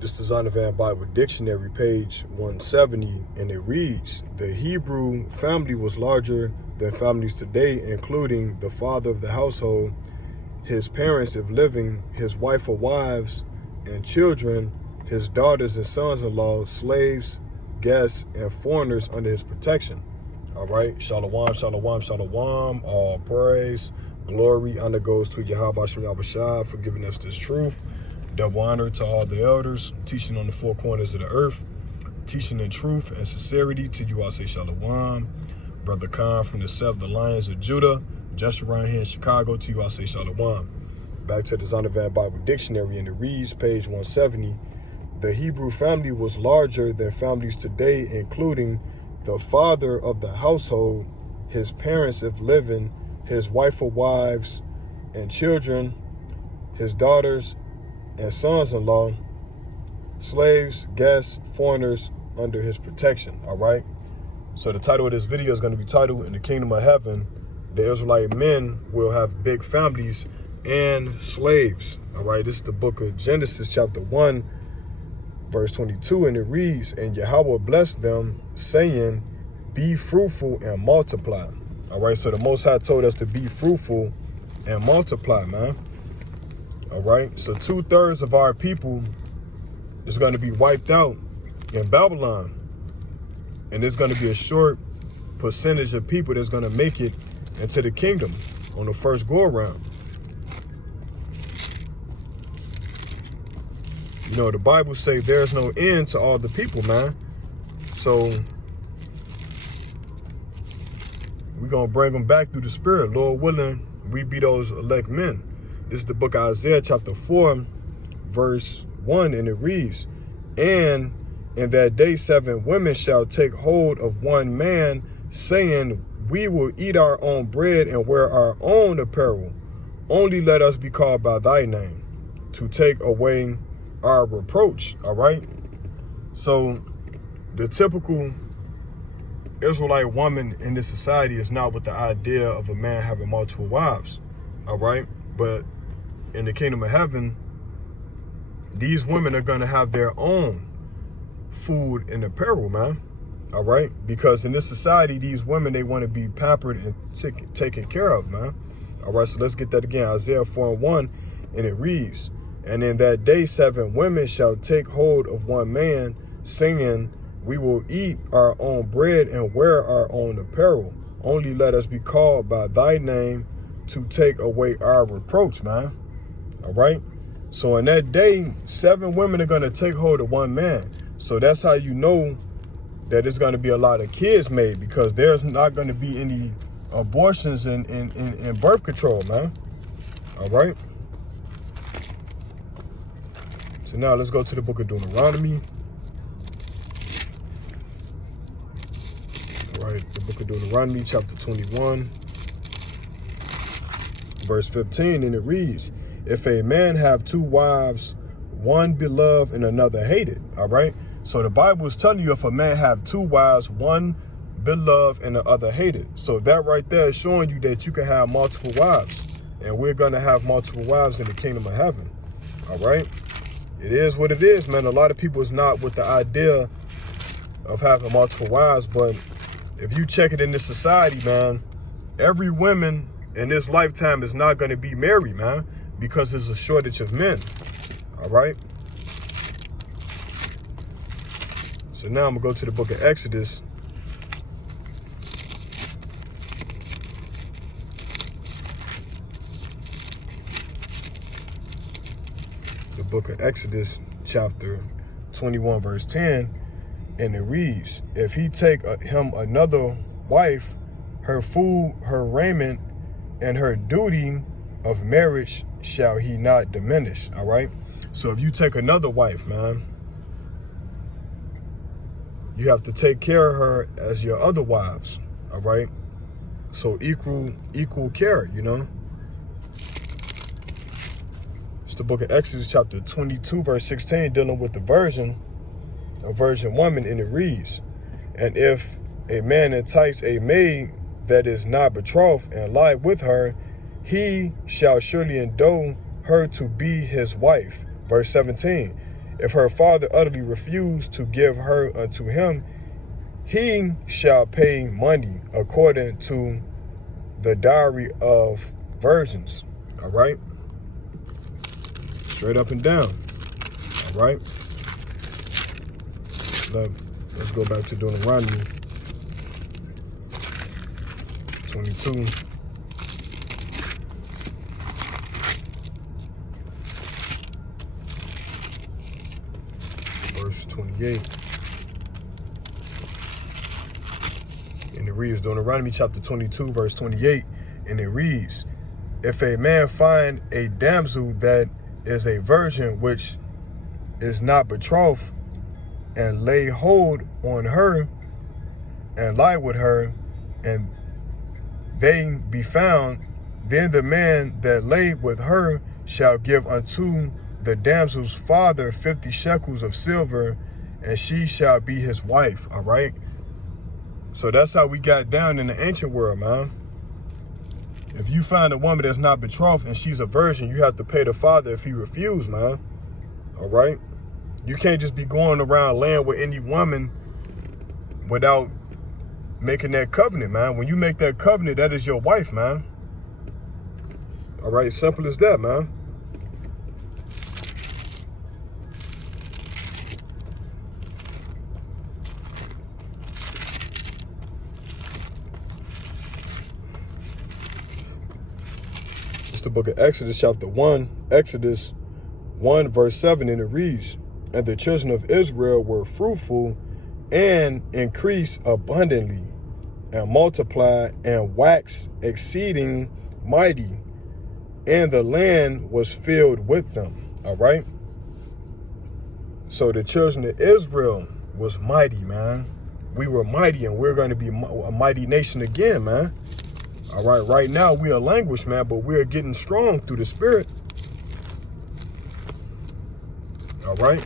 This is Zondervan Bible Dictionary, page 170, and it reads, the Hebrew family was larger than families today, including the father of the household, his parents if living, his wife or wives and children, his daughters and sons-in-law, slaves, guests, and foreigners under his protection. All right, shalom, shalom, shalom. All praise, glory, honor goes to Yahweh Shem Yahushua for giving us this truth. Double honor to all the elders, teaching on the four corners of the earth, teaching in truth and sincerity. To you, I say shalom. Brother Khan from the Lions of Judah, JESHURUN here in Chicago. To you, I say shalom. Back to the Zondervan Bible Dictionary, and it reads, page 170. The Hebrew family was larger than families today, including the father of the household, his parents if living, his wife or wives and children, his daughters and sons-in-law, slaves, guests, foreigners under his protection. All right. So the title of this video is going to be titled, In the Kingdom of Heaven, the Israelite men will have big families and slaves. All right. This is the book of Genesis, chapter 1, verse 22. And it reads, and Yahweh blessed them, saying, be fruitful and multiply. All right. So the Most High told us to be fruitful and multiply, man. All right, so 2/3 of our people is going to be wiped out in Babylon. And there's going to be a short percentage of people that's going to make it into the kingdom on the first go around. You know, the Bible says there's no end to all the people, man. So we're going to bring them back through the Spirit. Lord willing, we be those elect men. This is the book of Isaiah, chapter 4, verse 1, and it reads, and in that day 7 women shall take hold of one man, saying, we will eat our own bread and wear our own apparel. Only let us be called by thy name, to take away our reproach. All right? So the typical Israelite woman in this society is not with the idea of a man having multiple wives. All right? But in the kingdom of heaven, these women are going to have their own food and apparel, man. All right? Because in this society, these women, they want to be pampered and taken care of, man. All right, so let's get that again. Isaiah 4:1, and it reads, and in that day 7 women shall take hold of one man, saying, we will eat our own bread and wear our own apparel. Only let us be called by thy name, to take away our reproach, man. All right. So in that day, 7 women are going to take hold of one man. So that's how you know that there's going to be a lot of kids made, because there's not going to be any abortions in birth control, man. All right. So now let's go to the book of Deuteronomy. All right. The book of Deuteronomy, chapter 21. Verse 15, and it reads, if a man have 2 wives, one beloved and another hated. All right. So the Bible is telling you, if a man have 2 wives, one beloved and the other hated. So that right there is showing you that you can have multiple wives, and we're going to have multiple wives in the kingdom of heaven. All right. It is what it is, man. A lot of people is not with the idea of having multiple wives, but if you check it in this society, man, every woman in this lifetime is not going to be married, man, because there's a shortage of men. All right. So now I'm going to go to the book of Exodus. The book of Exodus, chapter 21, verse 10. And it reads, if he take him another wife, her food, her raiment, and her duty of marriage shall he not diminish. All right. So if you take another wife, man, you have to take care of her as your other wives. All right. So equal care, you know. It's the book of Exodus, chapter 22, verse 16, dealing with the virgin woman, and it reads, and if a man entice a maid that is not betrothed and lie with her, he shall surely endow her to be his wife. Verse 17, If her father utterly refuse to give her unto him, he shall pay money according to the dowry of virgins. All right? Straight up and down. All right? Let's go back to Deuteronomy 22. Verse 28. And it reads, Deuteronomy chapter 22, verse 28. And it reads, if a man find a damsel that is a virgin, which is not betrothed, and lay hold on her, and lie with her, and they be found, then the man that lay with her shall give unto the damsel's father 50 shekels of silver, and she shall be his wife. All right? So that's how we got down in the ancient world, man. If you find a woman that's not betrothed and she's a virgin, you have to pay the father if he refuse, man. All right? You can't just be going around laying with any woman without making that covenant, man. When you make that covenant, that is your wife, man. All right? Simple as that, man. It's the book of Exodus, chapter 1. Exodus 1, verse 7, and it reads, and the children of Israel were fruitful and increased abundantly, and multiplied and waxed exceeding mighty, and the land was filled with them. All right? So the children of Israel was mighty, man. We were mighty, and we're going to be a mighty nation again, man. All right? Right now, we are languished, man, but we're getting strong through the Spirit. All right?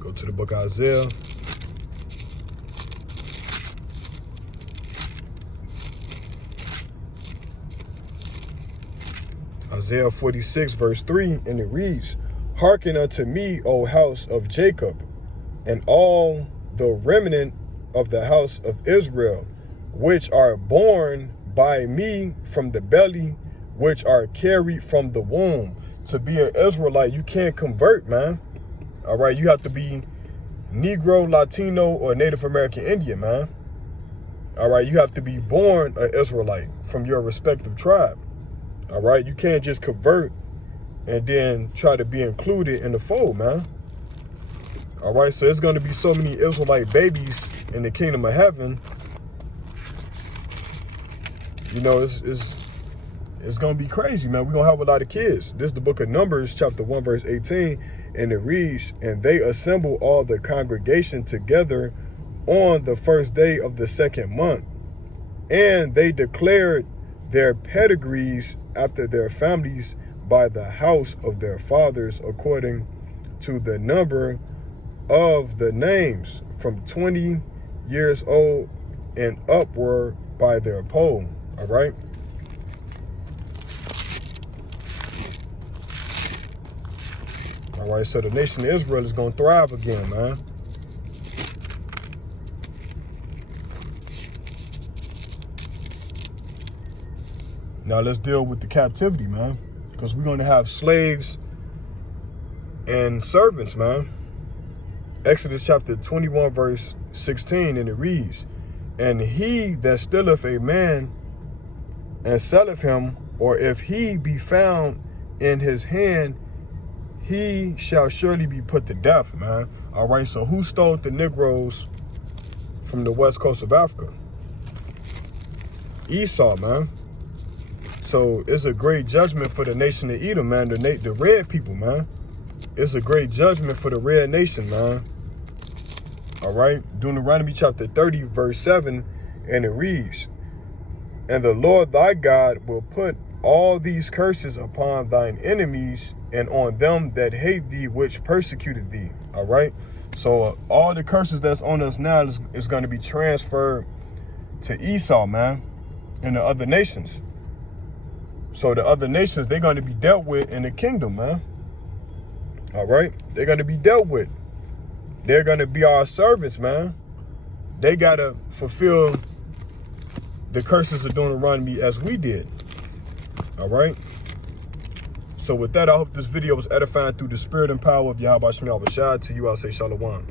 Go to the book of Isaiah. Isaiah 46, verse 3, and it reads, hearken unto me, O house of Jacob, and all the remnant of the house of Israel, which are born by me from the belly, which are carried from the womb. To be an Israelite, you can't convert, man. All right, you have to be Negro, Latino, or Native American Indian, man. All right, you have to be born an Israelite from your respective tribe. All right, you can't just convert and then try to be included in the fold, man. All right, so there's going to be so many Israelite babies in the kingdom of heaven. You know, it's going to be crazy, man. We're going to have a lot of kids. This is the book of Numbers, chapter 1, verse 18. And it reads, and they assemble all the congregation together on the first day of the second month. And they declared their pedigrees after their families by the house of their fathers, according to the number of the names, from 20 years old and upward by their poll. All right? All right, so the nation of Israel is going to thrive again, man. Now let's deal with the captivity, man, because we're going to have slaves and servants, man. Exodus chapter 21, verse 16, and it reads, and he that stealeth a man and selleth him, or if he be found in his hand, he shall surely be put to death, man. All right, so who stole the Negroes from the west coast of Africa? Esau, man. So it's a great judgment for the nation of Edom, man, the red people, man. It's a great judgment for the red nation, man. All right, Deuteronomy chapter 30, verse 7, and it reads, and the Lord thy God will put all these curses upon thine enemies and on them that hate thee, which persecuted thee. All right, so all the curses that's on us now is going to be transferred to Esau, man, and the other nations. So the other nations, they're going to be dealt with in the kingdom, man. All right? They're going to be dealt with. They're going to be our servants, man. They got to fulfill the curses of Deuteronomy as we did. All right? So with that, I hope this video was edifying through the spirit and power of Yahweh Shemel Bashad. To you, I'll say Shalom.